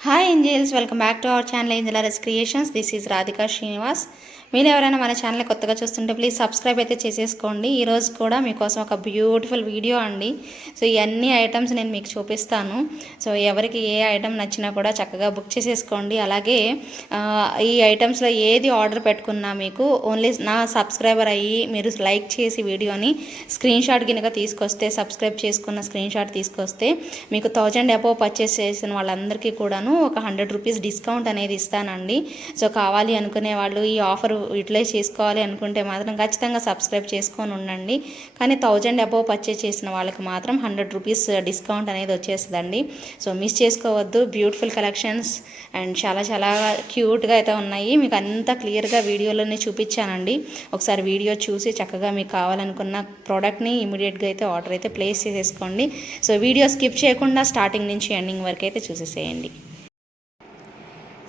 Hi angels welcome back to our channel ఏంజలరస్ creations this is Radhika Srinivas మీరు ఎవరైనా మన channel కొత్తగా చూస్తుంటే ప్లీజ్ సబ్స్క్రైబ్ అయితే చేసేసుకోండి. ఈరోజు కూడా మీకోసం ఒక బ్యూటిఫుల్ వీడియో అండి. సో ఇవన్నీ ఐటమ్స్ నేను మీకు చూపిస్తాను. సో ఎవరికి ఏ ఐటమ్ నచ్చినా కూడా చక్కగా బుక్ చేసేసుకోండి. అలాగే ఈ ఐటమ్స్లో ఏది ఆర్డర్ పెట్టుకున్నా మీకు ఓన్లీ నా సబ్స్క్రైబర్ అయ్యి మీరు లైక్ చేసి వీడియోని స్క్రీన్ షాట్ కనుక తీసుకొస్తే సబ్స్క్రైబ్ చేసుకున్న స్క్రీన్ షాట్ తీసుకొస్తే మీకు థౌజండ్ అబోవ్ పర్చేస్ చేసిన వాళ్ళందరికీ కూడాను ఒక హండ్రెడ్ రూపీస్ డిస్కౌంట్ అనేది ఇస్తానండి. సో కావాలి అనుకునే వాళ్ళు ఈ ఆఫర్ యూటిలైజ్ చేసుకోవాలి అనుకుంటే మాత్రం ఖచ్చితంగా సబ్స్క్రైబ్ చేసుకొని ఉండండి. కానీ థౌజండ్ అబోవ్ పర్చేస్ చేసిన వాళ్ళకి మాత్రం హండ్రెడ్ రూపీస్ డిస్కౌంట్ అనేది వచ్చేస్తుందండి. సో మిస్ చేసుకోవద్దు. బ్యూటిఫుల్ కలెక్షన్స్ అండ్ చాలా చాలా క్యూట్గా అయితే ఉన్నాయి. మీకు అంతా క్లియర్గా వీడియోలోనే చూపించానండి. ఒకసారి వీడియో చూసి చక్కగా మీకు కావాలనుకున్న ప్రోడక్ట్ని ఇమీడియట్గా అయితే ఆర్డర్ అయితే ప్లేస్ చేసేసుకోండి. సో వీడియో స్కిప్ చేయకుండా స్టార్టింగ్ నుంచి ఎండింగ్ వరకు అయితే చూసేసేయండి.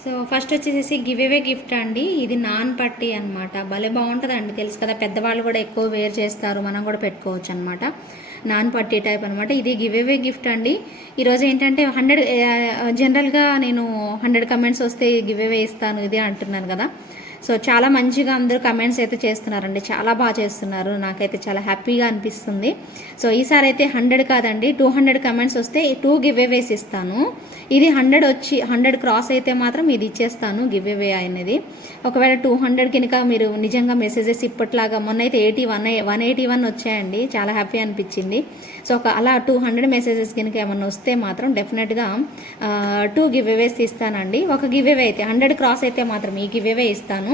సో ఫస్ట్ వచ్చేసి గివ్ అవే గిఫ్ట్ అండి. ఇది నాన్ పట్టి అనమాట భలే బాగుంటుందండి. తెలుసు కదా పెద్దవాళ్ళు కూడా ఎక్కువ వేర్ చేస్తారు. మనం కూడా పెట్టుకోవచ్చు అనమాట నాన్ పట్టి టైప్ అనమాట ఇది గివ్ అవే గిఫ్ట్ అండి. ఈరోజు ఏంటంటే హండ్రెడ్ జనరల్గా నేను హండ్రెడ్ కమెంట్స్ వస్తే గివ్ అవే ఇస్తాను ఇది అంటున్నాను కదా. సో చాలా మంచిగా అందరూ కమెంట్స్ అయితే చేస్తున్నారండి. చాలా బాగా చేస్తున్నారు. నాకైతే చాలా హ్యాపీగా అనిపిస్తుంది. సో ఈసారి అయితే హండ్రెడ్ కాదండి. టూ హండ్రెడ్ కమెంట్స్ వస్తే టూ గివ్ అవేస్ ఇస్తాను. ఇది హండ్రెడ్ వచ్చి హండ్రెడ్ క్రాస్ అయితే మాత్రం ఇది ఇచ్చేస్తాను గివ్ అవే అనేది. ఒకవేళ టూ హండ్రెడ్ కనుక మీరు నిజంగా మెసేజెస్ ఇప్పట్లాగా మొన్న అయితే eighty one one eighty one వచ్చాయండి చాలా హ్యాపీ అనిపించింది. సో ఒక అలా టూ హండ్రెడ్ మెసేజెస్ కనుక ఏమన్నా వస్తే మాత్రం డెఫినెట్గా టూ గివ్ అవేస్ ఇస్తానండి. ఒక గివ్ అవే అయితే హండ్రెడ్ క్రాస్ అయితే మాత్రం ఈ గివ్ అవే ఇస్తాను.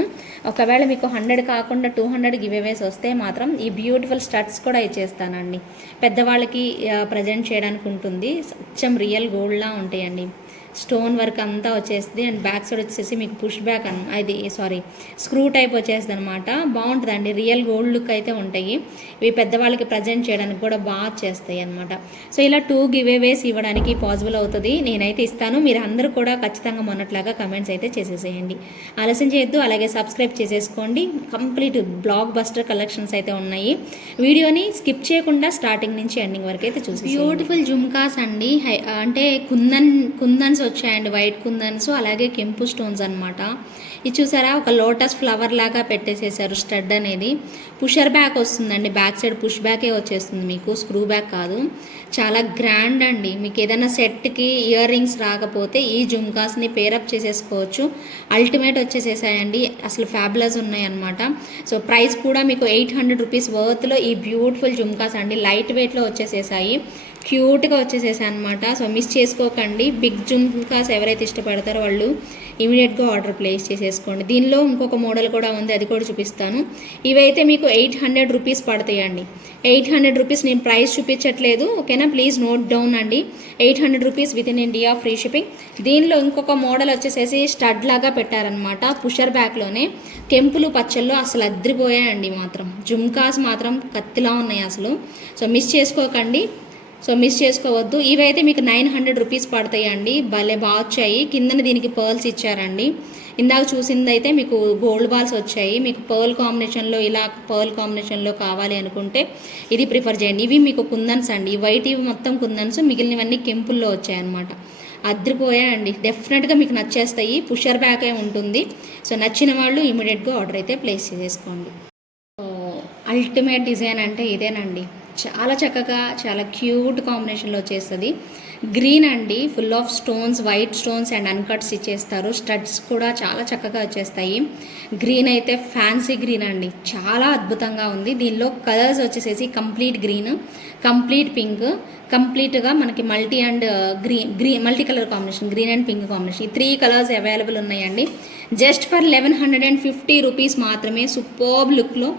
ఒకవేళ మీకు హండ్రెడ్ కాకుండా టూ హండ్రెడ్ గివ్ అవేస్ వస్తే మాత్రం ఈ బ్యూటిఫుల్ స్టడ్స్ కూడా ఇచ్చేస్తానండి. పెద్దవాళ్ళకి ప్రజెంట్ చేయడానికి ఉంటుంది. సత్యం రియల్ గోల్డ్లా ఉంటాయండి. స్టోన్ వర్క్ అంతా వచ్చేస్తుంది అండ్ బ్యాక్ సైడ్ వచ్చేసి మీకు పుష్ బ్యాక్ అన్ అది సారీ స్క్రూ టైప్ వచ్చేస్తుంది అనమాట బాగుంటుందండి. రియల్ గోల్డ్ లుక్ అయితే ఉంటాయి. ఇవి పెద్దవాళ్ళకి ప్రజెంట్ చేయడానికి కూడా బాగా చేస్తాయి అనమాట సో ఇలా టూ గివేవేస్ ఇవ్వడానికి పాసిబుల్ అవుతుంది. నేనైతే ఇస్తాను. మీరు అందరూ కూడా ఖచ్చితంగా మొన్నట్లాగా కమెంట్స్ అయితే చేసేసేయండి. ఆలస్యం చేయొద్దు. అలాగే సబ్స్క్రైబ్ చేసేసుకోండి. కంప్లీట్ బ్లాక్ బస్టర్ కలెక్షన్స్ అయితే ఉన్నాయి. వీడియోని స్కిప్ చేయకుండా స్టార్టింగ్ నుంచి ఎండింగ్ వరకు అయితే చూసి బ్యూటిఫుల్ జుమ్కాస్ అండి. హై- అంటే కుందన్ కుందన్స్ వచ్చాయండి వైట్ కుందన్స్ అలాగే కెంపు స్టోన్స్ అన్నమాట. ఇది చూసారా? ఒక లోటస్ ఫ్లవర్ లాగా పెట్టేసేసారు స్టడ్ అనేది. పుషర్ బ్యాక్ వస్తుందండి బ్యాక్ సైడ్ పుష్ బ్యాకే వచ్చేస్తుంది మీకు స్క్రూ బ్యాక్ కాదు. చాలా గ్రాండ్ అండి మీకు ఏదైనా సెట్కి ఇయర్ రింగ్స్ రాకపోతే ఈ జుమ్కాస్ని పేరప్ చేసేసుకోవచ్చు. అల్టిమేట్ వచ్చేసేసాయండి అసలు ఫ్యాబులస్ ఉన్నాయి అనమాట సో ప్రైస్ కూడా మీకు ఎయిట్ హండ్రెడ్ రూపీస్ వర్త్లో ఈ బ్యూటిఫుల్ జుమ్కాస్ అండి లైట్ వెయిట్లో వచ్చేసేసాయి. క్యూట్గా వచ్చేసేసాయి అనమాట సో మిస్ చేసుకోకండి. బిగ్ జుంకాస్ ఎవరైతే ఇష్టపడతారో వాళ్ళు ఇమీడియట్గా ఆర్డర్ ప్లేస్ చేసేసుకోండి. దీనిలో ఇంకొక మోడల్ కూడా ఉంది. అది కూడా చూపిస్తాను. ఇవైతే మీకు ఎయిట్ హండ్రెడ్ రూపీస్ పడతాయండి. ఎయిట్ హండ్రెడ్ రూపీస్ నేను ప్రైస్ చూపించట్లేదు. ఓకేనా? ప్లీజ్ నోట్ డౌన్ అండి. Eight hundred rupees within India free shipping. దీనిలో ఇంకొక మోడల్ వచ్చేసేసి స్టడ్ లాగా పెట్టారనమాట పుషర్ బ్యాక్లోనే కెంపులు పచ్చళ్ళు అసలు అద్రిపోయాయండి మాత్రం. జుమ్కాస్ మాత్రం కత్తిలా ఉన్నాయి అసలు. సో మిస్ చేసుకోకండి. సో మిస్ చేసుకోవద్దు. ఇవైతే మీకు నైన్ హండ్రెడ్ రూపీస్ పడతాయండి. భలే బాగా వచ్చాయి కిందన దీనికి పర్ల్స్ ఇచ్చారండి. ఇందాక చూసింది అయితే మీకు గోల్డ్ బాల్స్ వచ్చాయి. మీకు పర్ల్ కాంబినేషన్లో ఇలా పర్ల్ కాంబినేషన్లో కావాలి అనుకుంటే ఇది ప్రిఫర్ చేయండి. ఇవి మీకు కుందన్స్ అండి. వైట్ ఇవి మొత్తం కుందన్స్. మిగిలినవన్నీ కెంపుల్లో వచ్చాయన్నమాట. అద్రిపోయాయండి డెఫినెట్గా మీకు నచ్చేస్తాయి. పుషర్ బ్యాకే ఉంటుంది. సో నచ్చిన వాళ్ళు ఇమీడియట్గా ఆర్డర్ అయితే ప్లేస్ చేసుకోండి. అల్టిమేట్ డిజైన్ అంటే ఇదేనండి. చాలా చక్కగా చాలా క్యూట్ కాంబినేషన్లో వచ్చేస్తుంది. గ్రీన్ అండి full of stones white stones and uncuts ఇచ్చేస్తారు. స్టడ్స్ కూడా చాలా చక్కగా వచ్చేస్తాయి. గ్రీన్ అయితే ఫ్యాన్సీ గ్రీన్ అండి. చాలా అద్భుతంగా ఉంది. దీనిలో కలర్స్ వచ్చేసేసి కంప్లీట్ గ్రీన్ కంప్లీట్ పింక్ కంప్లీట్గా మనకి multi and green green multi colour combination green and pink combination. ఈ త్రీ కలర్స్ అవైలబుల్ ఉన్నాయండి. Just for eleven hundred and fifty rupees మాత్రమే సూపర్బ్ లుక్లో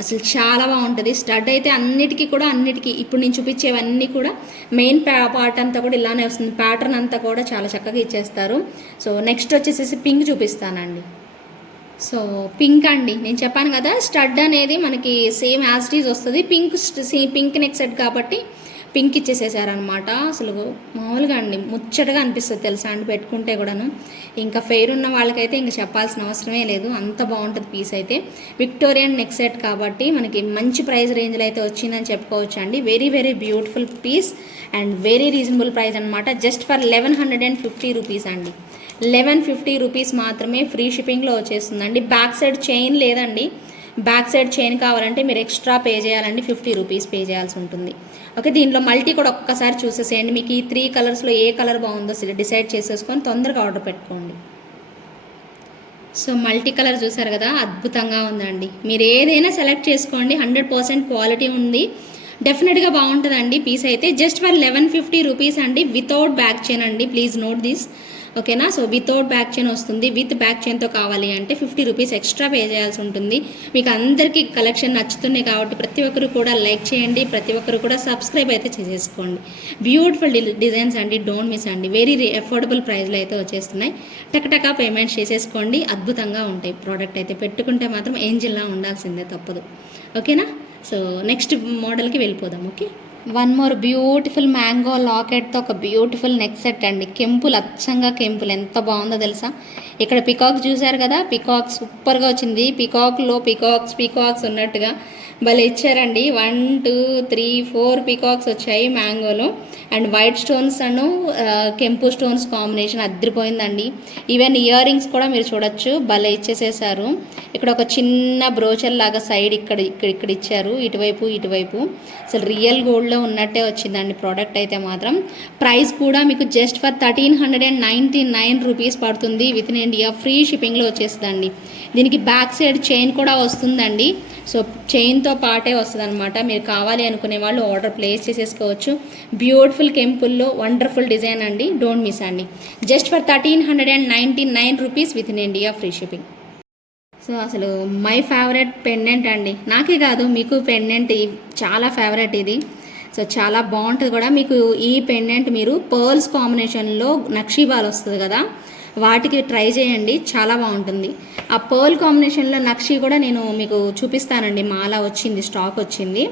అసలు చాలా బాగుంటుంది. స్టడ్ అయితే అన్నిటికీ కూడా అన్నిటికీ ఇప్పుడు నేను చూపించేవన్నీ కూడా మెయిన్ పార్ట్ అంతా కూడా ఇలానే వస్తుంది. ప్యాటర్న్ అంతా కూడా చాలా చక్కగా ఇచ్చేస్తారు. సో నెక్స్ట్ వచ్చేసేసి పింక్ చూపిస్తానండి. సో పింక్ అండి. నేను చెప్పాను కదా స్టడ్ అనేది మనకి సేమ్ యాజ్ ఈజ్ వస్తుంది. పింక్ పింక్ నెక్ సెట్ కాబట్టి పింక్ ఇచ్చేసేసారనమాట అసలు మామూలుగా అండి ముచ్చటగా అనిపిస్తుంది తెలుసా అండి పెట్టుకుంటే కూడాను. ఇంకా ఫెయిర్ ఉన్న వాళ్ళకైతే ఇంకా చెప్పాల్సిన అవసరమే లేదు అంత బాగుంటుంది పీస్ అయితే. విక్టోరియన్ నెక్ సెట్ కాబట్టి మనకి మంచి ప్రైస్ రేంజ్లో అయితే వచ్చిందని చెప్పుకోవచ్చు అండి. Very very beautiful piece and very reasonable price అనమాట just for eleven hundred and fifty rupees అండి. లెవెన్ ఫిఫ్టీ రూపీస్ మాత్రమే ఫ్రీ షిప్పింగ్లో వచ్చేస్తుందండి. బ్యాక్ సైడ్ చైన్ లేదండి. బ్యాక్ సైడ్ చైన్ కావాలంటే మీరు ఎక్స్ట్రా పే చేయాలండి. ఫిఫ్టీ రూపీస్ పే చేయాల్సి ఉంటుంది. ఓకే దీంట్లో మల్టీ కూడా ఒక్కసారి చూసేసేయండి. మీకు ఈ త్రీ కలర్స్లో ఏ కలర్ బాగుందో డిసైడ్ చేసేసుకొని తొందరగా ఆర్డర్ పెట్టుకోండి. సో మల్టీ కలర్ చూసారు కదా అద్భుతంగా ఉందండి. మీరు ఏదైనా సెలెక్ట్ చేసుకోండి హండ్రెడ్ పర్సెంట్ క్వాలిటీ ఉంది. డెఫినెట్గా బాగుంటుందండి. పీస్ అయితే just for eleven fifty rupees అండి వితౌట్ బ్యాక్ చైన్ అండి. ప్లీజ్ నోట్ దిస్ ఓకేనా? సో వితౌట్ బ్యాక్ చైన్ వస్తుంది. విత్ బ్యాక్ చైన్తో కావాలి అంటే ఫిఫ్టీ రూపీస్ ఎక్స్ట్రా పే చేయాల్సి ఉంటుంది. మీకు అందరికీ కలెక్షన్ నచ్చుతున్నాయి కాబట్టి ప్రతి ఒక్కరు కూడా లైక్ చేయండి. ప్రతి ఒక్కరు కూడా సబ్స్క్రైబ్ అయితే చేసేసుకోండి. బ్యూటిఫుల్ డిజైన్స్ అండి. డోంట్ మిస్ అండి. వెరీ అఫోర్డబుల్ ప్రైస్లో అయితే వచ్చేస్తున్నాయి. టకటకా పేమెంట్ చేసేసుకోండి. అద్భుతంగా ఉంటాయి. ప్రోడక్ట్ అయితే పెట్టుకుంటే మాత్రం ఏంజిల్లా ఉండాల్సిందే తప్పదు. ఓకేనా? సో నెక్స్ట్ మోడల్కి వెళ్ళిపోదాం. Okay? One more beautiful mango లాకెట్తో ఒక బ్యూటిఫుల్ నెక్ సెట్ అండి. కెంపులు అచ్చంగా కెంపులు. ఎంత బాగుందో తెలుసా? ఇక్కడ పికాక్ చూశారు కదా? పికాక్ సూపర్గా వచ్చింది. పికాక్లో పికాక్స్ పికాక్స్ ఉన్నట్టుగా భలే ఇచ్చారండి. One two three four peacocks వచ్చాయి మ్యాంగోలో అండ్ వైట్ స్టోన్స్ అను కెంపు స్టోన్స్ కాంబినేషన్ అద్దరిపోయిందండి ఈవెన్ ఇయర్ రింగ్స్ కూడా మీరు చూడొచ్చు. భలే ఇచ్చేసేసారు. ఇక్కడ ఒక చిన్న బ్రోచర్ లాగా సైడ్ ఇక్కడ ఇక్కడ ఇక్కడ ఇచ్చారు. ఇటువైపు ఇటువైపు. అసలు రియల్ గోల్డ్లో ఉన్నట్టే వచ్చిందండి ప్రోడక్ట్ అయితే మాత్రం. ప్రైస్ కూడా మీకు just for thirteen hundred and ninety nine rupees పడుతుంది. విత్ ఇన్ ఇండియా ఫ్రీ షిప్పింగ్లో వచ్చేస్తుందండి. దీనికి బ్యాక్ సైడ్ చైన్ కూడా వస్తుందండి. సో చైన్తో పాటే వస్తుంది అనమాట మీరు కావాలి అనుకునే వాళ్ళు ఆర్డర్ ప్లేస్ చేసేసుకోవచ్చు. బ్యూటిఫుల్ కెంపుల్లో వండర్ఫుల్ డిజైన్ అండి. డోంట్ మిస్ అండి. Just for thirteen hundred and ninety nine rupees within India free shipping so అసలు మై ఫేవరెట్ పెండెంట్ అండి. నాకే కాదు మీకు పెండెంట్ చాలా ఫేవరెట్ ఇది. సో చాలా బాగుంటుంది కూడా. మీకు ఈ పెండెంట్ మీరు పర్ల్స్ కాంబినేషన్లో నక్షీబాల్ వస్తుంది కదా. వాటికి ట్రై చేయండి చాలా బాగుంటుంది. ఆ పర్ల్ కాంబినేషన్లో నక్షి కూడా నేను మీకు చూపిస్తానండి. మాల వచ్చింది స్టాక్ వచ్చింది.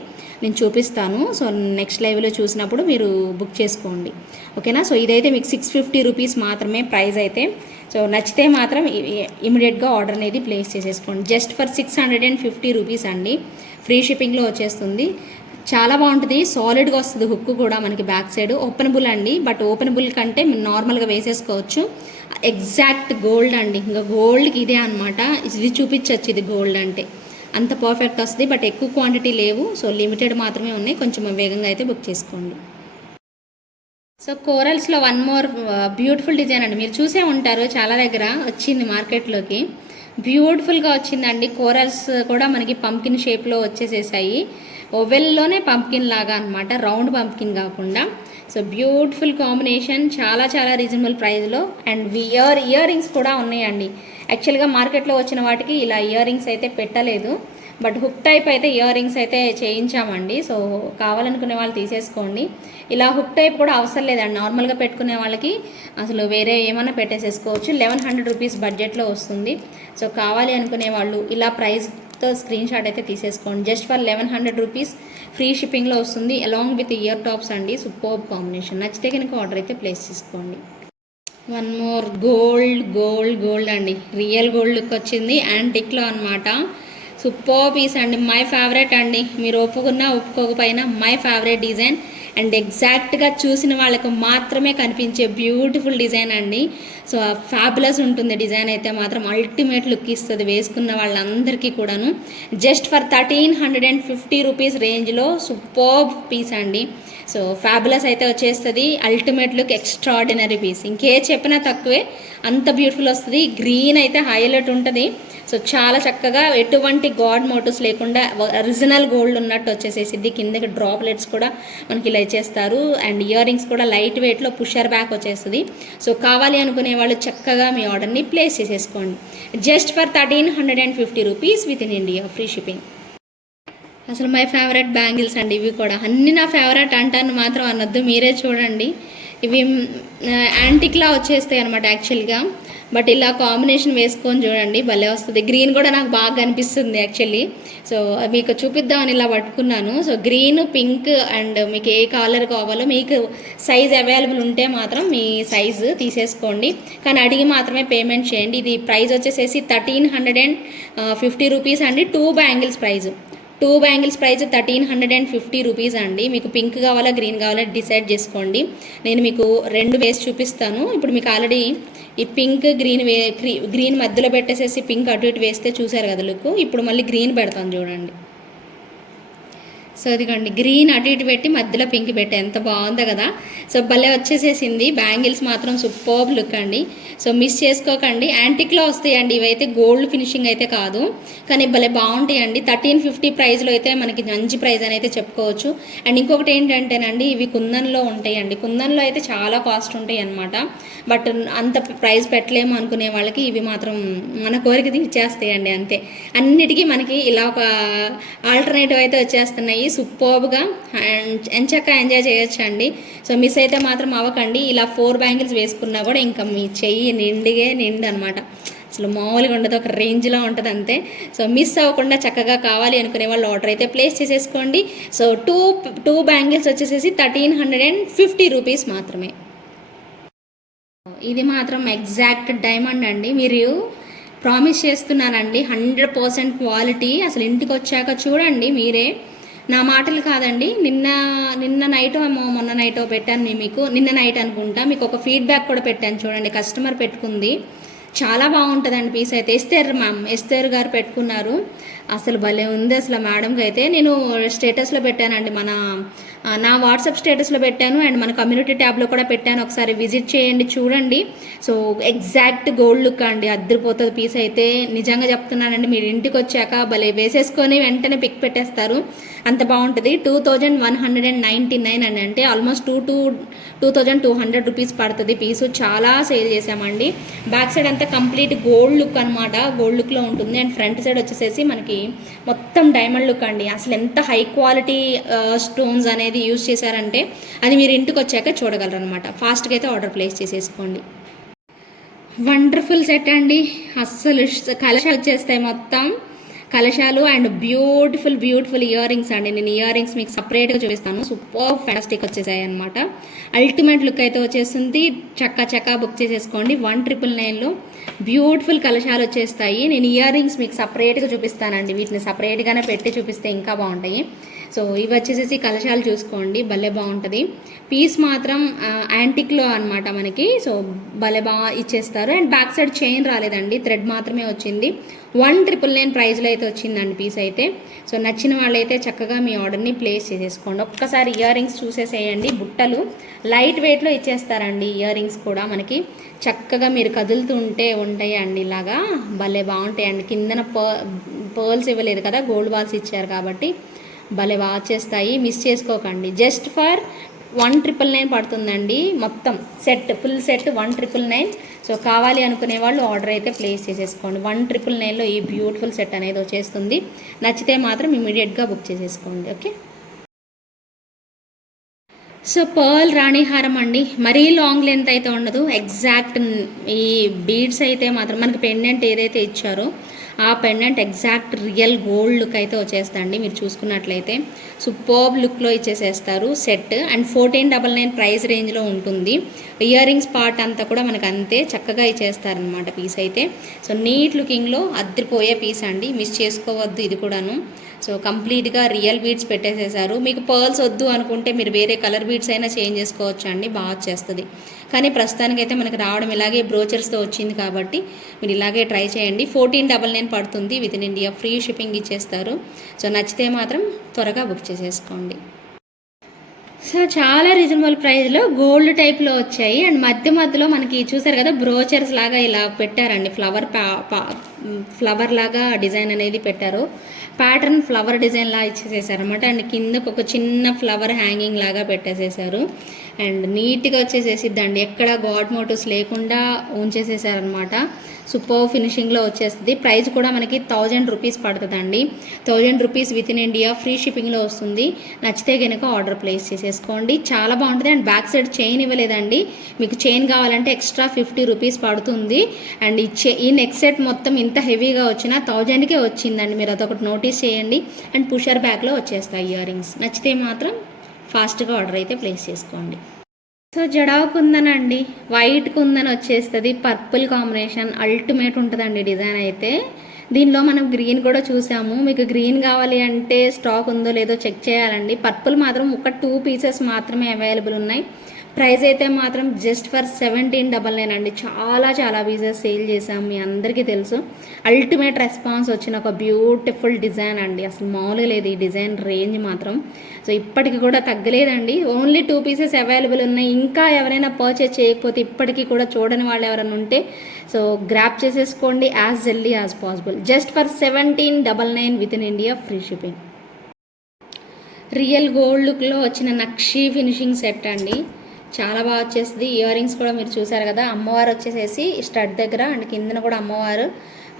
నేను చూపిస్తాను. సో నెక్స్ట్ లైవ్లో చూసినప్పుడు మీరు బుక్ చేసుకోండి. ఓకేనా? సో ఇదైతే మీకు సిక్స్ ఫిఫ్టీ రూపీస్ మాత్రమే ప్రైస్ అయితే. సో నచ్చితే మాత్రం ఇమీడియట్గా ఆర్డర్ అనేది ప్లేస్ చేసేసుకోండి. Just for six hundred and fifty rupees అండి. ఫ్రీ షిప్పింగ్లో వచ్చేస్తుంది. చాలా బాగుంటుంది. సాలిడ్గా వస్తుంది హుక్ కూడా మనకి బ్యాక్ సైడ్. ఓపెనబుల్ అండి. బట్ ఓపెనబుల్ కంటే నార్మల్గా వేసేసుకోవచ్చు. ఎగ్జాక్ట్ గోల్డ్ అండి. ఇంకా గోల్డ్కి ఇదే అనమాట ఇది చూపించవచ్చు ఇది గోల్డ్ అంటే. అంత పర్ఫెక్ట్ వస్తుంది బట్ ఎక్కువ క్వాంటిటీ లేవు. సో లిమిటెడ్ మాత్రమే ఉన్నాయి. కొంచెం వేగంగా అయితే బుక్ చేసుకోండి. సో కోరల్స్లో వన్ మోర్ బ్యూటిఫుల్ డిజైన్ అండి. మీరు చూసే ఉంటారు చాలా దగ్గర వచ్చింది మార్కెట్లోకి. బ్యూటిఫుల్గా వచ్చిందండి. కోరల్స్ కూడా మనకి పంకిన్ షేప్లో వచ్చేసేసాయి. ఓవెల్లోనే పంకిన్ లాగా అనమాట రౌండ్ పంకిన్ కాకుండా. సో బ్యూటిఫుల్ కాంబినేషన్ చాలా చాలా రీజనబుల్ ప్రైస్లో అండ్ ఇయర్ ఇయర్ రింగ్స్ కూడా ఉన్నాయండి. యాక్చువల్గా మార్కెట్లో వచ్చిన వాటికి ఇలా ఇయర్ రింగ్స్ అయితే పెట్టలేదు. బట్ హుక్ టైప్ అయితే ఇయర్ రింగ్స్ అయితే చేయించామండి. సో కావాలనుకునే వాళ్ళు తీసేసుకోండి. ఇలా హుక్ టైప్ కూడా అవసరం లేదండి. నార్మల్గా పెట్టుకునే వాళ్ళకి అసలు వేరే ఏమైనా పెట్టేసేసుకోవచ్చు. లెవెన్ హండ్రెడ్ రూపీస్ బడ్జెట్లో వస్తుంది. సో కావాలి అనుకునే వాళ్ళు ఇలా తో స్క్రీన్ షాట్ అయితే తీసేసుకోండి. Just for eleven hundred rupees free షిప్పింగ్లో వస్తుంది. అలాంగ్ విత్ ఇయర్ టాప్స్ అండి సూపర్ కాంబినేషన్ నచ్చితే కనుక ఆర్డర్ అయితే ప్లేస్ చేసుకోండి. One more gold gold gold అండి. రియల్ గోల్డ్ లుక్ వచ్చింది. యాంటిక్లో అనమాట సూపర్ పీస్ అండి. మై ఫేవరెట్ అండి. మీరు ఒప్పుకున్నా ఒప్పుకోకపోయినా మై ఫేవరెట్ డిజైన్ అండ్ ఎగ్జాక్ట్గా చూసిన వాళ్ళకు మాత్రమే కనిపించే బ్యూటిఫుల్ డిజైన్ అండి. సో ఫ్యాబులస్ ఉంటుంది డిజైన్ అయితే మాత్రం అల్టిమేట్ లుక్ ఇస్తుంది వేసుకున్న వాళ్ళందరికీ కూడాను. Just for thirteen hundred and fifty rupees రేంజ్లో సూపర్ పీస్ అండి. సో ఫ్యాబులస్ అయితే వచ్చేస్తుంది. Ultimate look extraordinary piece. ఇంకే చెప్పినా తక్కువే. అంత బ్యూటిఫుల్ వస్తుంది. గ్రీన్ అయితే హైలైట్ ఉంటుంది. సో చాలా చక్కగా ఎటువంటి గాడ్ మోటివ్స్ లేకుండా ఒరిజినల్ గోల్డ్ ఉన్నట్టు వచ్చేసేసిద్ది కిందకి డ్రాప్లెట్స్ కూడా మనకి ఇలా ఇచ్చేస్తారు. అండ్ ఇయర్ రింగ్స్ కూడా లైట్ వెయిట్లో పుషర్ బ్యాక్ వచ్చేస్తుంది. సో కావాలి అనుకునే వాళ్ళు చక్కగా మీ ఆర్డర్ని ప్లేస్ చేసేసుకోండి. Just for thirteen hundred and fifty rupees within India free shipping అసలు మై ఫేవరెట్ బ్యాంగిల్స్ అండి ఇవి కూడా. అన్ని నా ఫేవరెట్ అంటాను మాత్రం అనొద్దు. మీరే చూడండి. ఇవి యాంటిక్లా వచ్చేస్తాయి అనమాట యాక్చువల్గా బట్ ఇలా కాంబినేషన్ వేసుకొని చూడండి భలే వస్తుంది. గ్రీన్ కూడా నాకు బాగా అనిపిస్తుంది యాక్చువల్లీ సో మీకు చూపిద్దామని ఇలా పట్టుకున్నాను. సో గ్రీన్ పింక్ అండ్ మీకు ఏ కలర్ కావాలో మీకు సైజ్ అవైలబుల్ ఉంటే మాత్రం మీ సైజు తీసేసుకోండి. కానీ అడిగి మాత్రమే పేమెంట్ చేయండి. ఇది ప్రైస్ వచ్చేసేసి thirteen hundred and fifty rupees అండి. Two bangles price two bangles price thirteen hundred and fifty rupees అండి. మీకు పింక్ కావాలా గ్రీన్ కావాలా డిసైడ్ చేసుకోండి. నేను మీకు రెండు వేసి చూపిస్తాను. ఇప్పుడు మీకు ఆల్రెడీ ఈ పింక్ గ్రీన్ వే గ్రీన్ మధ్యలో పెట్టేసేసి పింక్ అటు ఇటు వేస్తే చూసారు కదా లుక్? ఇప్పుడు మళ్ళీ గ్రీన్ పెడతాను చూడండి. సో ఇదిగోండి గ్రీన్ అటు ఇటు పెట్టి మధ్యలో పింక్ పెట్టి. ఎంత బాగుందో కదా. సో భలే వచ్చేసేసింది. బ్యాంగిల్స్ మాత్రం సూపర్బ్ లుక్ అండి. సో మిస్ చేసుకోకండి. యాంటిక్లో వస్తాయండి. ఇవైతే గోల్డ్ ఫినిషింగ్ అయితే కాదు. కానీ భలే బాగుంటాయండి. థర్టీన్ ఫిఫ్టీ ప్రైస్లో అయితే మనకి మంచి ప్రైస్ అని అయితే చెప్పుకోవచ్చు. అండ్ ఇంకొకటి ఏంటంటేనండి ఇవి కుందన్లో ఉంటాయండి. కుందన్లో అయితే చాలా కాస్ట్ ఉంటాయి అన్నమాట. బట్ అంత ప్రైస్ పెట్టలేము అనుకునే వాళ్ళకి ఇవి మాత్రం మన కోరిక తీర్చేస్తాయండి అంతే. అన్నిటికీ మనకి ఇలా ఒక ఆల్టర్నేటివ్ అయితే వచ్చేస్తున్నాయి. సూపర్బ్గా అండ్ ఎంచక్క ఎంజాయ్ చేయొచ్చు అండి సో మిస్ అయితే మాత్రం అవ్వకండి. ఇలా ఫోర్ బ్యాంగిల్స్ వేసుకున్నా కూడా ఇంకా మీ చెయ్యి నిండిగే నిండు అనమాట అసలు మామూలుగా ఉండదు. ఒక రేంజ్లో ఉంటుంది అంతే. సో మిస్ అవ్వకుండా చక్కగా కావాలి అనుకునే వాళ్ళు ఆర్డర్ అయితే ప్లేస్ చేసేసుకోండి. సో టూ టూ బ్యాంగిల్స్ వచ్చేసేసి thirteen hundred and fifty rupees మాత్రమే. ఇది మాత్రం ఎగ్జాక్ట్ డైమండ్ అండి. మీరు ప్రామిస్ చేస్తున్నానండి హండ్రెడ్ పర్సెంట్ క్వాలిటీ. అసలు ఇంటికి వచ్చాక చూడండి మీరే. నా మాటలు కాదండి నిన్న నిన్న నైట్ ఏమో మొన్న నైట్ పెట్టాను మీకు. నిన్న నైట్ అనుకుంటా మీకు ఒక ఫీడ్బ్యాక్ కూడా పెట్టాను చూడండి కస్టమర్ పెట్టుకుంది. చాలా బాగుంటుందండి పీస్ అయితే. ఎస్తేర్ మ్యామ్ ఎస్తేర్ గారు పెట్టుకున్నారు. అసలు భలే ఉంది అసలు మేడంకి అయితే. నేను స్టేటస్లో పెట్టానండి మన నా వాట్సాప్ స్టేటస్లో పెట్టాను అండ్ మన కమ్యూనిటీ ట్యాబ్లో కూడా పెట్టాను. ఒకసారి విజిట్ చేయండి చూడండి. సో ఎగ్జాక్ట్ గోల్డ్ లుక్ అండి. అద్దరిపోతుంది పీస్ అయితే. నిజంగా చెప్తున్నానండి మీరు ఇంటికి వచ్చాక భలే వేసేసుకొని వెంటనే పిక్ పెట్టేస్తారు. అంత బాగుంటుంది. Two thousand one hundred and ninety nine అండి. అంటే almost two two two thousand two hundred rupees పడుతుంది పీసు చాలా సేల్ చేసామండి బ్యాక్ సైడ్ అంతా కంప్లీట్ గోల్డ్ లుక్ అనమాట గోల్డ్ లుక్లో ఉంటుంది. అండ్ ఫ్రంట్ సైడ్ వచ్చేసేసి మనకి మొత్తం డైమండ్ లుక్ అండి. అసలు ఎంత హై క్వాలిటీ స్టోన్స్ అనేది యూజ్ చేశారంటే అది మీరు ఇంటికి వచ్చాక చూడగలరు అనమాట ఫాస్ట్గా అయితే ఆర్డర్ ప్లేస్ చేసేసుకోండి. వండర్ఫుల్ సెట్ అండి. అస్సలు కలశాలు వచ్చేస్తాయి మొత్తం. కలశాలు and beautiful beautiful ear rings అండి. నేను ఇయర్ రింగ్స్ మీకు సపరేట్గా చూపిస్తాను. సూపర్ ఫ్యాంటాస్టిక్ వచ్చేసాయి అనమాట అల్టిమేట్ లుక్ అయితే వచ్చేస్తుంది చక్క చక్క బుక్ చేసేసుకోండి. వన్ ట్రిపుల్ నైన్లో బ్యూటిఫుల్ కలశాలు వచ్చేస్తాయి. నేను ఇయర్ రింగ్స్ మీకు సపరేట్గా చూపిస్తానండి. వీటిని సపరేట్గానే పెట్టి చూపిస్తే ఇంకా బాగుంటాయి. సో ఇవి వచ్చేసేసి కలశాలు చూసుకోండి. భలే బాగుంటుంది. పీస్ మాత్రం యాంటిక్లో అనమాట మనకి. సో భలే బాగా ఇచ్చేస్తారు. అండ్ బ్యాక్ సైడ్ చైన్ రాలేదండి. థ్రెడ్ మాత్రమే వచ్చింది. వన్ ట్రిపుల్ నైన్ ప్రైజ్లో అయితే వచ్చిందండి పీస్ అయితే. సో నచ్చిన వాళ్ళైతే చక్కగా మీ ఆర్డర్ని ప్లేస్ చేసేసుకోండి. ఒక్కసారి ఇయర్ రింగ్స్ చూసేసేయండి. బుట్టలు లైట్ వెయిట్లో ఇచ్చేస్తారండి ఇయర్ రింగ్స్ కూడా మనకి. చక్కగా మీరు కదులుతూ ఉంటే ఉంటాయండి ఇలాగా. భలే బాగుంటాయండి కిందన పర్ పర్ల్స్ ఇవ్వలేదు కదా గోల్డ్ బాల్స్ ఇచ్చారు కాబట్టి. భలే బాగా చేస్తాయి. మిస్ చేసుకోకండి. Just for one triple nine పడుతుందండి మొత్తం set full set one triple nine. So కావాలి అనుకునే వాళ్ళు ఆర్డర్ అయితే ప్లేస్ చేసేసుకోండి. వన్ ట్రిపుల్ నైన్లో ఈ బ్యూటిఫుల్ సెట్ అనేది వచ్చేస్తుంది. నచ్చితే మాత్రం ఇమీడియట్గా బుక్ చేసేసుకోండి. ఓకే? సో పర్ల్ రాణిహారం అండి. మరీ లాంగ్ లెంత్ అయితే ఉండదు. ఎగ్జాక్ట్ ఈ బీడ్స్ అయితే మాత్రం మనకి పెండెంట్ ఏదైతే ఇచ్చారో ఆ pendant exact real gold look అయితే వచ్చేస్తండి మీరు చూసుకున్నట్లయితే సూపర్బ్ లుక్లో ఇచ్చేసేస్తారు set. And fourteen double nine price రేంజ్లో ఉంటుంది. ఇయర్ రింగ్స్ పార్ట్ అంతా కూడా మనకు అంతే చక్కగా ఇచ్చేస్తారనమాట పీస్ అయితే. సో నీట్ లుకింగ్లో అద్దరిపోయే పీస్ అండి. మిస్ చేసుకోవద్దు ఇది కూడాను. సో కంప్లీట్గా రియల్ బీడ్స్ పెట్టేసేసారు. మీకు పర్ల్స్ వద్దు అనుకుంటే మీరు వేరే కలర్ బీడ్స్ అయినా చేంజ్ చేసుకోవచ్చు అండి. బాగా వచ్చేస్తుంది కానీ ప్రస్తుతానికైతే మనకు రావడం ఇలాగే బ్రోచర్స్తో వచ్చింది కాబట్టి మీరు ఇలాగే ట్రై చేయండి. ఫోర్టీన్ డబల్ నైన్ పడుతుంది. With in India free shipping ఇచ్చేస్తారు. సో నచ్చితే మాత్రం త్వరగా బుక్ చేసేసుకోండి. సో చాలా రీజనబుల్ ప్రైస్లో గోల్డ్ టైప్లో వచ్చాయి. అండ్ మధ్య మధ్యలో మనకి చూసారు కదా బ్రోచర్స్ లాగా ఇలా పెట్టారండి. ఫ్లవర్ పా పా- ఫ్లవర్ లాగా డిజైన్ అనేది పెట్టారు. ప్యాటర్న్ ఫ్లవర్ డిజైన్ లాగా ఇచ్చేసేసారు అనమాట అండ్ కిందకు ఒక చిన్న ఫ్లవర్ హ్యాంగింగ్ లాగా పెట్టేసేసారు. అండ్ నీట్గా వచ్చేసేసిద్దండి. ఎక్కడ గాడ్ మోటివ్స్ లేకుండా ఉంచేసేసారనమాట. సూపర్ ఫినిషింగ్లో వచ్చేస్తుంది. ప్రైస్ కూడా మనకి థౌజండ్ రూపీస్ పడుతుందండి. Thousand rupees within India free షిప్పింగ్లో వస్తుంది. నచ్చితే కనుక ఆర్డర్ ప్లేస్ చేసేసుకోండి. చాలా బాగుంటుంది. అండ్ బ్యాక్ సైడ్ చైన్ ఇవ్వలేదండి. మీకు చైన్ కావాలంటే ఎక్స్ట్రా ఫిఫ్టీ రూపీస్ పడుతుంది. అండ్ ఈ చే ఈ నెక్ సెట్ మొత్తం ఇంత హెవీగా వచ్చినా థౌజండ్కే వచ్చిందండి. మీరు అదొకటి నోటీస్ చేయండి. అండ్ పుషర్ బ్యాగ్లో వచ్చేస్తాయి ఇయర్ రింగ్స్. నచ్చితే మాత్రం ఫాస్ట్గా ఆర్డర్ అయితే ప్లేస్ చేసుకోండి. సో జడా కుందన్ అండి వైట్ కుందన్ వచ్చేస్తుంది పర్పుల్ కాంబినేషన్ అల్టిమేట్ ఉంటుందండి డిజైన్ అయితే. దీనిలో మనం గ్రీన్ కూడా చూసాము. మీకు గ్రీన్ కావాలి అంటే స్టాక్ ఉందో లేదో చెక్ చేయాలండి. పర్పుల్ మాత్రం ఒక టూ పీసెస్ మాత్రమే అవైలబుల్ ఉన్నాయి. ప్రైస్ అయితే మాత్రం just for seventeen double nine అండి. చాలా చాలా పీసెస్ సేల్ చేసాం మీ అందరికీ తెలుసు. అల్టిమేట్ రెస్పాన్స్ వచ్చిన ఒక బ్యూటిఫుల్ డిజైన్ అండి. అసలు మామూలుగా లేదు ఈ డిజైన్ రేంజ్ మాత్రం. సో ఇప్పటికి కూడా తగ్గలేదండి. ఓన్లీ టూ పీసెస్ అవైలబుల్ ఉన్నాయి. ఇంకా ఎవరైనా పర్చేస్ చేయకపోతే ఇప్పటికీ కూడా చూడని వాళ్ళు ఎవరైనా ఉంటే సో గ్రాప్ చేసేసుకోండి యాజ్ జల్దీ as possible just for seventeen double nine within India free shipping real gold లుక్లో వచ్చిన నక్షి ఫినిషింగ్ సెట్ అండి. చాలా బాగా వచ్చేసింది. ఇయర్ రింగ్స్ కూడా మీరు చూసారు కదా అమ్మవారు వచ్చేసేసి స్టడ్ దగ్గర అండ్ కిందన కూడా అమ్మవారు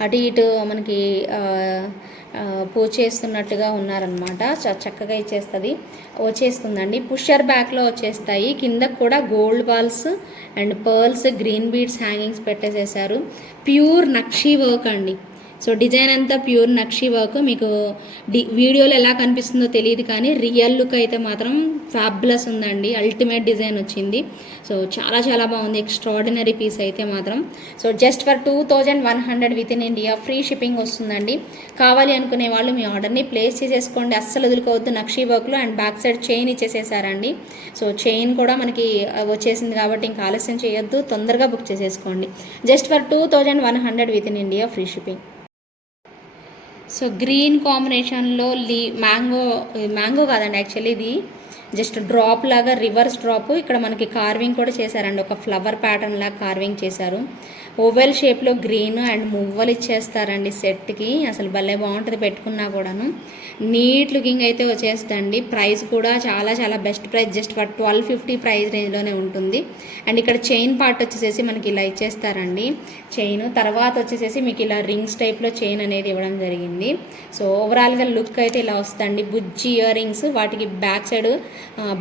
అటు ఇటు మనకి పూజ చేస్తున్నట్టుగా ఉన్నారనమాట చ- చక్కగా ఇచ్చేస్తుంది. వచ్చేస్తుందండి. పుషర్ బ్యాక్లో వచ్చేస్తాయి. కింద కూడా gold balls and pearls green beads hangings పెట్టేసేసారు pure nakshi work అండి. సో డిజైన్ అంతా ప్యూర్ నక్షి వర్క్. మీకు డి వీడియోలో ఎలా కనిపిస్తుందో తెలియదు కానీ రియల్ లుక్ అయితే మాత్రం ఫ్యాబ్లస్ ఉందండి. అల్టిమేట్ డిజైన్ వచ్చింది. సో చాలా చాలా బాగుంది. ఎక్స్ట్రాడినరీ పీస్ అయితే మాత్రం. So just for two thousand one hundred within India. Free shipping వస్తుందండి. కావాలి అనుకునే వాళ్ళు మీ ఆర్డర్ని ప్లేస్ చేసేసుకోండి. అస్సలు వదులుకోవద్దు నక్షి వర్క్లో అండ్ బ్యాక్ సైడ్ చైన్ ఇచ్చేసేసారండి. సో చైన్ కూడా మనకి వచ్చేసింది కాబట్టి ఇంకా ఆలస్యం చేయొద్దు. తొందరగా బుక్ చేసేసుకోండి. Just for two thousand one hundred within India. Free shipping. So green కాంబినేషన్లో లీ మ్యాంగో మ్యాంగో కాదండి యాక్చువల్లీ ఇది జస్ట్ డ్రాప్ లాగా రివర్స్ డ్రాప్. ఇక్కడ మనకి కార్వింగ్ కూడా చేశారండి. ఒక ఫ్లవర్ ప్యాటర్న్ లాగా కార్వింగ్ చేశారు. ఓవెల్ షేప్లో గ్రీన్ అండ్ మువ్వలు ఇచ్చేస్తారండి సెట్కి అసలు భలే బాగుంటుంది పెట్టుకున్నా కూడాను. నీట్ లుకింగ్ అయితే వచ్చేస్తుందండి. ప్రైస్ కూడా చాలా చాలా best price just for twelve fifty price రేంజ్లోనే ఉంటుంది. అండ్ ఇక్కడ చైన్ పార్ట్ వచ్చేసేసి మనకి ఇలా ఇచ్చేస్తారండి. చైన్ తర్వాత వచ్చేసేసి మీకు ఇలా రింగ్స్ టైప్లో చైన్ అనేది ఇవ్వడం జరిగింది. సో ఓవరాల్గా లుక్ అయితే ఇలా వస్తుంది బుజ్జి ఇయర్ రింగ్స్ వాటికి బ్యాక్ సైడ్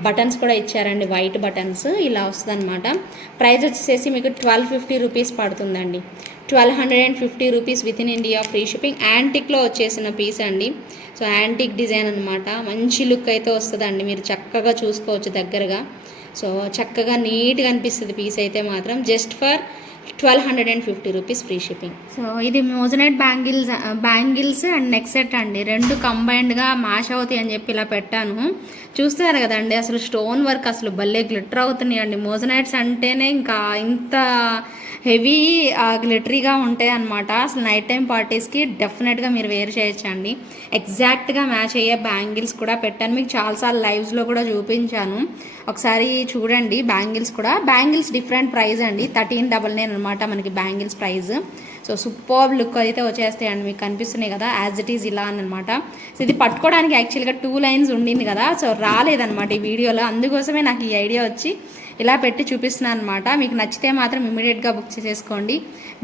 బటన్స్ కూడా ఇచ్చారండి వైట్ బటన్స్ ఇలా వస్తుందన్నమాట. ప్రైస్ వచ్చేసి మీకు ట్వెల్వ్ ఫిఫ్టీ రూపీస్ పడుతుందండి. Twelve hundred and fifty rupees within India free shipping యాంటిక్లో వచ్చేసిన పీస్ అండి. సో యాంటిక్ డిజైన్ అనమాట మంచి లుక్ అయితే వస్తుందండి. మీరు చక్కగా చూసుకోవచ్చు దగ్గరగా. సో చక్కగా నీట్గా అనిపిస్తుంది పీస్ అయితే మాత్రం. Just for twelve hundred and fifty rupees free shipping. So ఇది moissanite bangles bangles and neck set అండి. రెండు కంబైన్డ్గా మ్యాష్ అవుతాయి అని చెప్పి ఇలా పెట్టాను. చూస్తారు కదండి అసలు స్టోన్ వర్క్ అసలు భలే గ్లిటర్ అవుతున్నాయి అండి మోజనైట్స్ అంటేనే ఇంకా ఇంత హెవీ గ్లిటరీగా ఉంటాయి అనమాట అసలు నైట్ టైం పార్టీస్కి డెఫినెట్గా మీరు వేర్ చేయొచ్చండి. ఎగ్జాక్ట్గా మ్యాచ్ అయ్యే బ్యాంగిల్స్ కూడా పెట్టాను. మీకు చాలాసార్లు లైవ్స్లో కూడా చూపించాను. ఒకసారి చూడండి బ్యాంగిల్స్ కూడా. బ్యాంగిల్స్ డిఫరెంట్ ప్రైస్ అండి. థర్టీన్ డబల్ నైన్ అనమాట మనకి bangles price so super look అయితే వచ్చేస్తాయండి. మీకు కనిపిస్తున్నాయి కదా యాజ్ ఇట్ ఈజ్ ఇలా అనమాట సో ఇది పట్టుకోవడానికి యాక్చువల్గా టూ లైన్స్ ఉండింది కదా. సో రాలేదనమాట ఈ వీడియోలో అందుకోసమే నాకు ఈ ఐడియా వచ్చి ఇలా పెట్టి చూపిస్తున్నాను అనమాట మీకు నచ్చితే మాత్రం ఇమీడియట్గా బుక్ చేసేసుకోండి.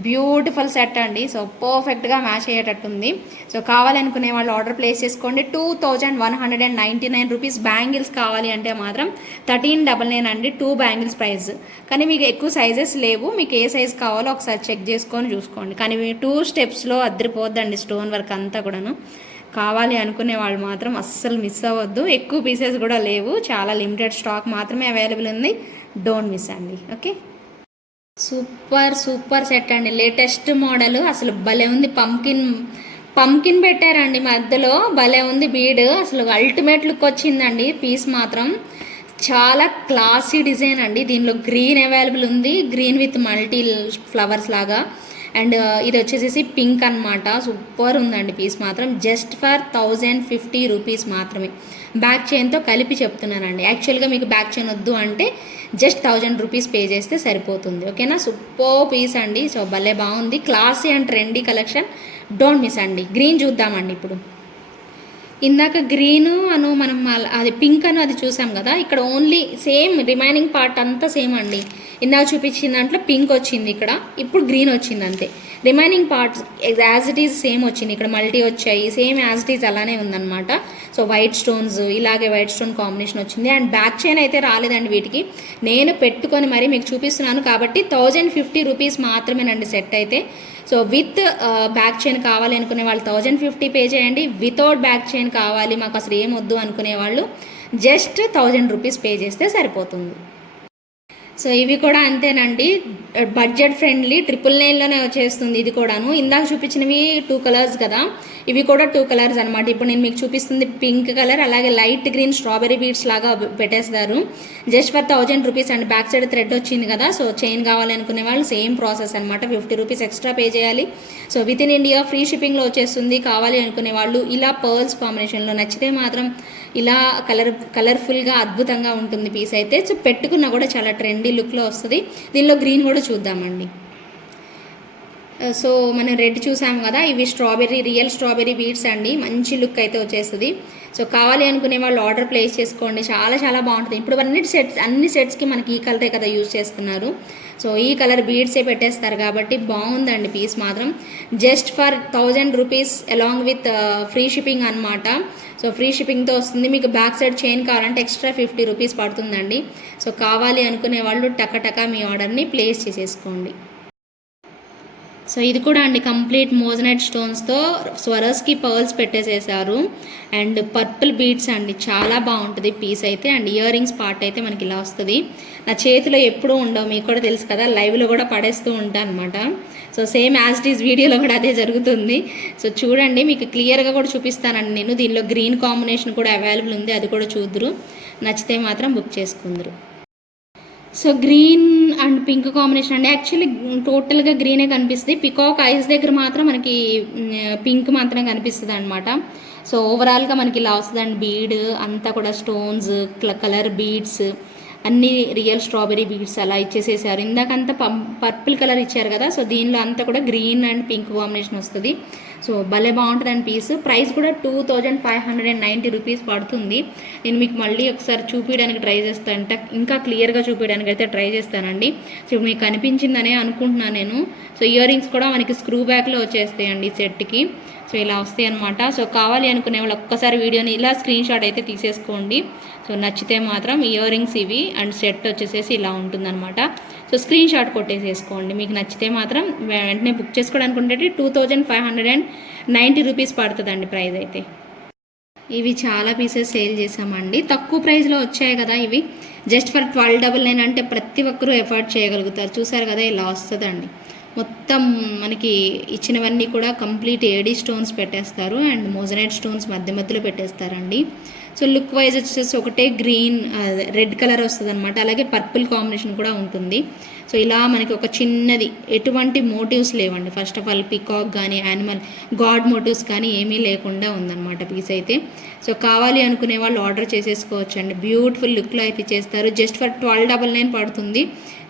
బ్యూటిఫుల్ సెట్ అండి. సో పర్ఫెక్ట్గా మ్యాచ్ అయ్యేటట్టుంది. సో కావాలనుకునే వాళ్ళు ఆర్డర్ ప్లేస్ చేసుకోండి. Two thousand one hundred and ninety nine rupees bangles కావాలి అంటే మాత్రం థర్టీన్ డబల్ నైన్ అండి. టూ బ్యాంగిల్స్ ప్రైస్ కానీ మీకు ఎక్కువ సైజెస్ లేవు. మీకు ఏ సైజ్ కావాలో ఒకసారి చెక్ చేసుకొని చూసుకోండి. కానీ మీ టూ స్టెప్స్లో అద్దరిపోద్దండి స్టోన్ వర్క్ అంతా కూడాను. కావాలి అనుకునే వాళ్ళు మాత్రం అస్సలు మిస్ అవ్వద్దు. ఎక్కువ పీసెస్ కూడా లేవు. చాలా లిమిటెడ్ స్టాక్ మాత్రమే అవైలబుల్ ఉంది. డోంట్ మిస్ అండి ఓకే సూపర్ సూపర్ సెట్ అండి. లేటెస్ట్ మోడల్ అసలు భలే ఉంది. పంకిన్ పంకిన్ పెట్టారండి మధ్యలో. భలే ఉంది బీడ్ అసలు అల్టిమేట్ లుక్ వచ్చిందండి. పీస్ మాత్రం చాలా క్లాసీ డిజైన్ అండి. దీనిలో గ్రీన్ అవైలబుల్ ఉంది. గ్రీన్ విత్ మల్టీ ఫ్లవర్స్ లాగా. అండ్ ఇది వచ్చేసేసి పింక్ అన్నమాట. సూపర్ ఉందండి పీస్ మాత్రం. Just for thousand fifty rupees మాత్రమే. బ్యాక్ చైన్తో కలిపి చెప్తున్నానండి. యాక్చువల్గా మీకు బ్యాక్ చైన్ వద్దు అంటే జస్ట్ థౌజండ్ రూపీస్ పే చేస్తే సరిపోతుంది. ఓకేనా? సూపర్ పీస్ అండి. సో భలే బాగుంది. Classy and trendy collection. Don't miss అండి. గ్రీన్ చూద్దామండి ఇప్పుడు. ఇందాక గ్రీన్ అను మనం అది పింక్ అను అది చూసాం కదా ఇక్కడ ఓన్లీ సేమ్ రిమైనింగ్ పార్ట్ అంతా సేమ్ అండి. ఇందాక చూపించిన దాంట్లో పింక్ వచ్చింది ఇక్కడ ఇప్పుడు గ్రీన్ వచ్చింది అంతే. Remaining parts as it is same వచ్చింది ఇక్కడ మల్టీ వచ్చాయి సేమ్ యాజ్ ఇట్ ఈజ్ అలానే ఉందన్నమాట. సో వైట్ స్టోన్స్ ఇలాగే వైట్ స్టోన్ కాంబినేషన్ వచ్చింది. అండ్ బ్యాక్ చైన్ అయితే రాలేదండి వీటికి. నేను పెట్టుకొని మరీ మీకు చూపిస్తున్నాను కాబట్టి థౌజండ్ ఫిఫ్టీ రూపీస్ మాత్రమేనండి సెట్ అయితే. సో విత్ బ్యాక్ చైన్ కావాలి అనుకునే వాళ్ళు థౌజండ్ ఫిఫ్టీ పే చేయండి. వితౌట్ బ్యాక్ చైన్ కావాలి మాకు అసలు ఏం వద్దు అనుకునే వాళ్ళు జస్ట్ థౌజండ్ రూపీస్ పే చేస్తే సరిపోతుంది. సో ఇవి కూడా అంతేనండి. బడ్జెట్ ఫ్రెండ్లీ ట్రిపుల్ నైన్లోనే వచ్చేస్తుంది ఇది కూడాను. ఇందాక చూపించినవి టూ కలర్స్ కదా. ఇవి కూడా టూ కలర్స్ అనమాట ఇప్పుడు నేను మీకు చూపిస్తుంది పింక్ కలర్ అలాగే లైట్ గ్రీన్ స్ట్రాబెరీ బీడ్స్ లాగా పెట్టేస్తారు. Just for thousand rupees and back side thread వచ్చింది కదా సో చైన్ కావాలనుకునే వాళ్ళు సేమ్ ప్రాసెస్ అనమాట ఫిఫ్టీ రూపీస్ ఎక్స్ట్రా పే చేయాలి. So with in India free షిప్పింగ్లో వచ్చేస్తుంది. కావాలి అనుకునే వాళ్ళు ఇలా పర్ల్స్ కాంబినేషన్లో నచ్చితే మాత్రం ఇలా కలర్ కలర్ఫుల్గా అద్భుతంగా ఉంటుంది పీస్ అయితే. సో పెట్టుకున్నా కూడా చాలా ట్రెండీ లుక్లో వస్తుంది. దీనిలో గ్రీన్ కూడా చూద్దామండి. Uh, సో మనం రెడ్ చూసాం కదా ఇవి స్ట్రాబెర్రీ రియల్ స్ట్రాబెర్రీ బీడ్స్ అండి. మంచి లుక్ అయితే వచ్చేస్తుంది. సో కావాలి అనుకునే వాళ్ళు ఆర్డర్ ప్లేస్ చేసుకోండి. చాలా చాలా బాగుంటుంది. ఇప్పుడు అన్ని సెట్స్ అన్ని సెట్స్కి మనకి ఈ కలరే కదా యూజ్ చేస్తున్నారు. సో ఈ కలర్ బీడ్సే పెట్టేస్తారు కాబట్టి బాగుందండి పీస్ మాత్రం. Just for thousand rupees along with free shipping అనమాట సో ఫ్రీ షిప్పింగ్తో వస్తుంది. మీకు బ్యాక్ సైడ్ చైన్ కావాలంటే ఎక్స్ట్రా ఫిఫ్టీ రూపీస్ పడుతుందండి. సో కావాలి అనుకునే వాళ్ళు టక మీ ఆర్డర్ని ప్లేస్ చేసేసుకోండి. సో ఇది కూడా అండి కంప్లీట్ మోజనైట్ స్టోన్స్తో స్వరస్కి పర్ల్స్ పెట్టేసేసారు. అండ్ పర్పుల్ బీడ్స్ అండి చాలా బాగుంటుంది పీస్ అయితే. అండ్ ఇయర్ రింగ్స్ పార్ట్ అయితే మనకి ఇలా వస్తుంది. నా చేతిలో ఎప్పుడూ ఉండవు మీకు కూడా తెలుసు కదా లైవ్లో కూడా పడేస్తూ ఉంటాను అనమాట సో సేమ్ యాజ్ ఈజ్ వీడియోలో కూడా అదే జరుగుతుంది. సో చూడండి మీకు క్లియర్గా కూడా చూపిస్తానండి నేను. దీనిలో గ్రీన్ కాంబినేషన్ కూడా అవైలబుల్ ఉంది అది కూడా చూద్దరు. నచ్చితే మాత్రం book చేసుకుందరు. So green and pink combination అండి. యాక్చువల్లీ టోటల్గా గ్రీనే కనిపిస్తుంది. పికాక్ ఐస్ దగ్గర మాత్రం మనకి పింక్ మాత్రం కనిపిస్తుంది అనమాట సో ఓవరాల్గా మనకి ఇలా వస్తుందండి బీడ్ అంతా కూడా స్టోన్స్ కలర్ బీడ్స్ అన్ని రియల్ స్ట్రాబెరీ బీడ్స్ అలా ఇచ్చేసేసారు. ఇందాకంతా పర్పుల్ కలర్ ఇచ్చారు కదా సో దీనిలో అంతా కూడా గ్రీన్ అండ్ పింక్ కాంబినేషన్ వస్తుంది. సో భలే బాగుంటుందని పీస్ ప్రైస్ కూడా two thousand five hundred and ninety rupees పడుతుంది. నేను మీకు మళ్ళీ ఒకసారి చూపించడానికి ట్రై చేస్తాను అంటే. ఇంకా క్లియర్గా చూపించడానికి అయితే ట్రై చేస్తానండి. సో ఇప్పుడు మీకు కనిపించిందనే అనుకుంటున్నాను నేను. సో ఇయర్ రింగ్స్ కూడా మనకి స్క్రూ బ్యాక్లో వచ్చేస్తాయండి ఈ సెట్కి సో ఇలా వస్తాయి అనమాట సో కావాలి అనుకునే వాళ్ళు ఒక్కసారి వీడియోని ఇలా స్క్రీన్ షాట్ అయితే తీసేసుకోండి. సో నచ్చితే మాత్రం ఇయర్ రింగ్స్ ఇవి అండ్ సెట్ వచ్చేసేసి ఇలా ఉంటుందన్నమాట. సో స్క్రీన్ షాట్ కొట్టేసేసుకోండి. మీకు నచ్చితే మాత్రం వెంటనే బుక్ చేసుకోవడానికి ఉండేది two thousand five hundred and ninety rupees పడుతుందండి ప్రైస్ అయితే. ఇవి చాలా పీసెస్ సేల్ చేసామండి తక్కువ ప్రైస్లో వచ్చాయి కదా ఇవి. Just for twelve double nine అంటే ప్రతి ఒక్కరూ ఎఫర్ట్ చేయగలుగుతారు. చూసారు కదా ఇలా వస్తుందండి. మొత్తం మనకి ఇచ్చినవన్నీ కూడా కంప్లీట్ ఏడీ స్టోన్స్ పెట్టేస్తారు అండ్ మోజనైట్ స్టోన్స్ మధ్య మధ్యలో పెట్టేస్తారండి. సో లుక్ వైజ్ వచ్చేసి ఒకటే గ్రీన్ రెడ్ కలర్ వస్తుంది అనమాట అలాగే పర్పుల్ కాంబినేషన్ కూడా ఉంటుంది. సో ఇలా మనకి ఒక చిన్నది ఎటువంటి మోటివ్స్ లేవండి. ఫస్ట్ ఆఫ్ ఆల్ పికాక్ కానీ యానిమల్ గాడ్ మోటివ్స్ కానీ ఏమీ లేకుండా ఉందన్నమాట పీస్ అయితే. సో కావాలి అనుకునే వాళ్ళు ఆర్డర్ చేసేసుకోవచ్చు అండి బ్యూటిఫుల్ లుక్లో అయితే చేస్తారు. Just for twelve double nine పడుతుంది.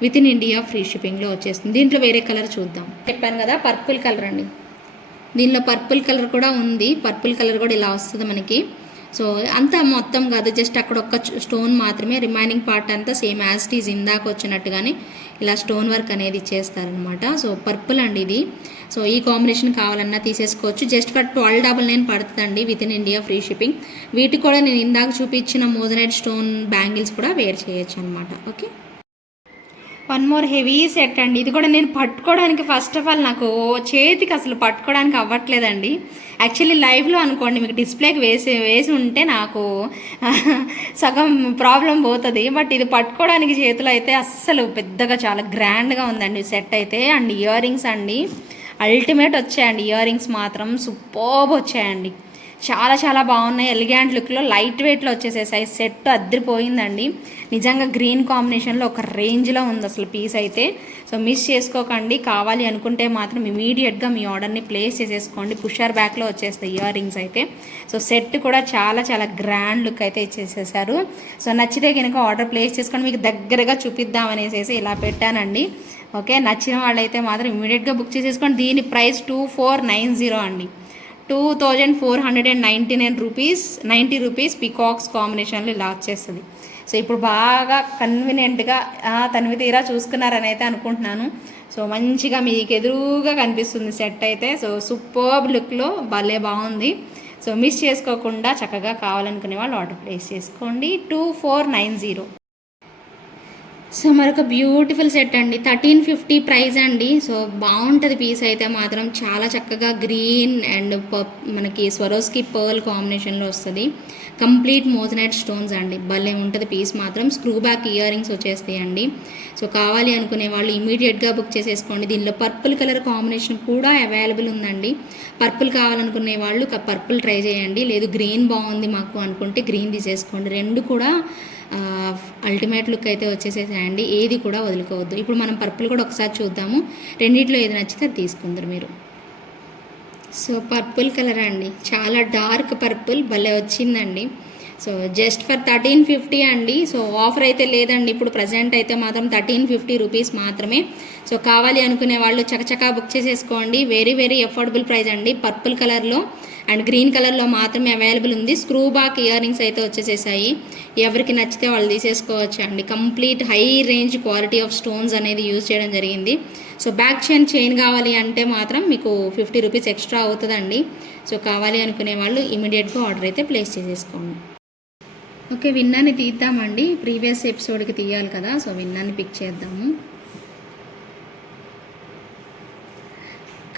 విత్ ఇన్ ఇండియా ఫ్రీ షిప్పింగ్లో వచ్చేస్తుంది. దీంట్లో వేరే కలర్ చూద్దాం. చెప్పాను కదా పర్పుల్ కలర్ అండి. దీనిలో పర్పుల్ కలర్ కూడా ఉంది. పర్పుల్ కలర్ కూడా ఇలా వస్తుంది మనకి. సో అంతా మొత్తం కాదు జస్ట్ అక్కడ ఒక్క స్టోన్ మాత్రమే రిమైనింగ్ పార్ట్ అంతా సేమ్ యాజ్ టీజ్ ఇందాక వచ్చినట్టుగానే ఇలా స్టోన్ వర్క్ అనేది ఇచ్చేస్తారనమాట సో పర్పుల్ అండి ఇది. సో ఈ కాంబినేషన్ కావాలన్నా తీసేసుకోవచ్చు. Just for twelve double nine పడుతుందండి with in India free shipping వీటికి కూడా నేను ఇందాక చూపించిన మోజనైట్ స్టోన్ బ్యాంగిల్స్ కూడా వేర్ చేయొచ్చు అనమాట okay one more heavy set అండి. ఇది కూడా నేను పట్టుకోవడానికి ఫస్ట్ ఆఫ్ ఆల్ నాకు చేతికి అసలు పట్టుకోవడానికి అవ్వట్లేదండి. యాక్చువల్లీ లైవ్లో అనుకోండి మీకు డిస్ప్లేకి వేసి వేసి ఉంటే నాకు సగం ప్రాబ్లం పోతుంది. బట్ ఇది పట్టుకోవడానికి చేతిలో అయితే అస్సలు పెద్దగా చాలా గ్రాండ్గా ఉందండి సెట్ అయితే. అండ్ ఇయర్ రింగ్స్ అండి. అల్టిమేట్ వచ్చాయండి. ఇయర్ రింగ్స్ మాత్రం సూపర్బ్ వచ్చాయండి. చాలా చాలా బాగున్నాయి. ఎలిగాంట్ లుక్లో లైట్ వెయిట్లో వచ్చేసేసాయి. సెట్ అద్దరిపోయిందండి. నిజంగా గ్రీన్ కాంబినేషన్లో ఒక రేంజ్లో ఉంది అసలు పీస్ అయితే. సో మిస్ చేసుకోకండి. కావాలి అనుకుంటే మాత్రం ఇమీడియట్గా మీ ఆర్డర్ని ప్లేస్ చేసేసుకోండి. పుషర్ బ్యాక్లో వచ్చేస్తాయి ఇయర్ రింగ్స్ అయితే. సో సెట్ కూడా చాలా చాలా గ్రాండ్ లుక్ అయితే ఇచ్చేసేసారు. సో నచ్చితే కనుక ఆర్డర్ ప్లేస్ చేసుకొని మీకు దగ్గరగా చూపిద్దామనేసి ఇలా పెట్టానండి. ఓకే నచ్చిన వాళ్ళైతే మాత్రం ఇమీడియట్గా బుక్ చేసేసుకోండి. దీని price two four nine zero అండి. Two thousand four hundred and ninety nine rupees ninety rupees peacocks కాంబినేషన్లో ఇలా వచ్చేస్తుంది సో ఇప్పుడు బాగా కన్వీనియంట్గా తనివి తీరా చూసుకున్నారని అయితే అనుకుంటున్నాను. సో మంచిగా మీకు ఎదురుగా కనిపిస్తుంది సెట్ అయితే. సో సూపర్బ్ లుక్లో భలే బాగుంది. సో మిస్ చేసుకోకుండా చక్కగా కావాలనుకునే వాళ్ళు ఆర్డర్ ప్లేస్ చేసుకోండి. Two four nine zero so మరొక బ్యూటిఫుల్ సెట్ అండి. థర్టీన్ ఫిఫ్టీ ప్రైస్ అండి. సో బాగుంటుంది పీస్ అయితే మాత్రం. చాలా చక్కగా గ్రీన్ అండ్ మనకి స్వరోస్కి పర్ల్ కాంబినేషన్లో వస్తుంది. కంప్లీట్ మోజనైట్ స్టోన్స్ అండి. భలే ఉంటుంది పీస్ మాత్రం. స్క్రూ బ్యాక్ ఇయర్ రింగ్స్ వచ్చేస్తాయండి సో కావాలి అనుకునే వాళ్ళు ఇమీడియట్గా బుక్ చేసేసుకోండి. దీనిలో పర్పుల్ కలర్ కాంబినేషన్ కూడా అవైలబుల్ ఉందండి. పర్పుల్ కావాలనుకునే వాళ్ళు పర్పుల్ ట్రై చేయండి. లేదు గ్రీన్ బాగుంది మాకు అనుకుంటే గ్రీన్ తీసేసుకోండి. రెండు కూడా అల్టిమేట్ లుక్ అయితే వచ్చేసేసాయండి. ఏది కూడా వదులుకోవద్దు. ఇప్పుడు మనం పర్పుల్ కూడా ఒకసారి చూద్దాము. రెండిట్లో ఏది నచ్చితే అది తీసుకుందరు మీరు. సో పర్పుల్ కలర్ అండి. చాలా డార్క్ పర్పుల్ భలే వచ్చిందండి. So just for thirteen fifty అండి. సో ఆఫర్ అయితే లేదండి. ఇప్పుడు ప్రజెంట్ అయితే మాత్రం థర్టీన్ ఫిఫ్టీ రూపీస్ మాత్రమే. సో కావాలి అనుకునే వాళ్ళు చకచకా బుక్ చేసేసుకోండి. వెరీ వెరీ అఫోర్డబుల్ ప్రైస్ అండి. పర్పుల్ కలర్లో అండ్ గ్రీన్ కలర్లో మాత్రమే అవైలబుల్ ఉంది. స్క్రూ బాక్ ఇయర్ రింగ్స్ అయితే వచ్చేసేసాయి. ఎవరికి నచ్చితే వాళ్ళు తీసేసుకోవచ్చు అండి. Complete high range quality of stones అనేది యూజ్ చేయడం జరిగింది. సో బ్యాక్ చైన్ చైన్ కావాలి అంటే మాత్రం మీకు ఫిఫ్టీ రూపీస్ ఎక్స్ట్రా అవుతుందండి. సో కావాలి అనుకునే వాళ్ళు ఇమీడియట్గా ఆర్డర్ అయితే ప్లేస్ చేసేసుకోండి. ఓకే విన్నాన్ని తీద్దామండి. ప్రీవియస్ ఎపిసోడ్కి తీయాలి కదా సో విన్నాన్ని పిక్ చేద్దాము.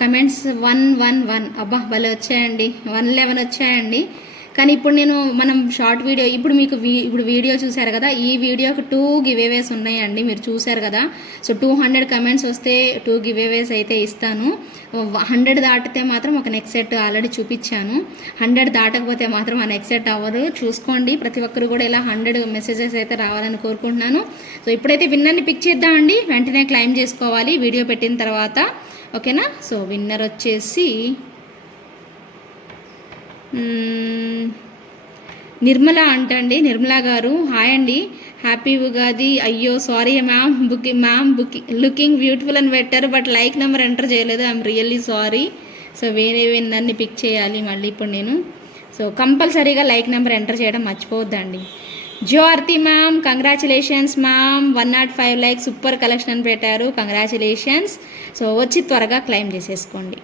Comments one one one. అబ్బా భలే వచ్చాయండి. వన్ లెవెన్ వచ్చాయండి. కానీ ఇప్పుడు నేను మనం షార్ట్ వీడియో ఇప్పుడు మీకు వీ ఇప్పుడు వీడియో చూశారు కదా ఈ వీడియోకి టూ గివేవేస్ ఉన్నాయండి మీరు చూశారు కదా. సో టూ హండ్రెడ్ కమెంట్స్ వస్తే టూ గివేవేస్ అయితే ఇస్తాను. హండ్రెడ్ దాటితే మాత్రం ఒక నెక్స్ట్ సెట్ ఆల్రెడీ చూపించాను. హండ్రెడ్ దాటకపోతే మాత్రం ఆ నెక్స్ట్ సెట్ అవ్వదు. చూసుకోండి ప్రతి ఒక్కరు కూడా ఇలా హండ్రెడ్ మెసేజెస్ అయితే రావాలని కోరుకుంటున్నాను. సో ఇప్పుడైతే విన్నర్ని పిక్ చేద్దామండి వెంటనే క్లైమ్ చేసుకోవాలి వీడియో పెట్టిన తర్వాత. ఓకేనా సో విన్నర్ వచ్చేసి నిర్మల అంటండి నిర్మల గారు. హాయ్ అండి. హ్యాపీ ఉగాది. అయ్యో sorry ma'am. Booking ma'am booking looking beautiful అని పెట్టారు బట్ లైక్ నెంబర్ ఎంటర్ చేయలేదు. I'm really sorry. సో వేరే నన్ను పిక్ చేయాలి మళ్ళీ ఇప్పుడు నేను. సో కంపల్సరీగా లైక్ నెంబర్ ఎంటర్ చేయడం మర్చిపోవద్దండి. Jyothi ma'am congratulations ma'am. One not five like super collection అని పెట్టారు. కంగ్రాచులేషన్స్. సో వచ్చి త్వరగా క్లైమ్ చేసేసుకోండి.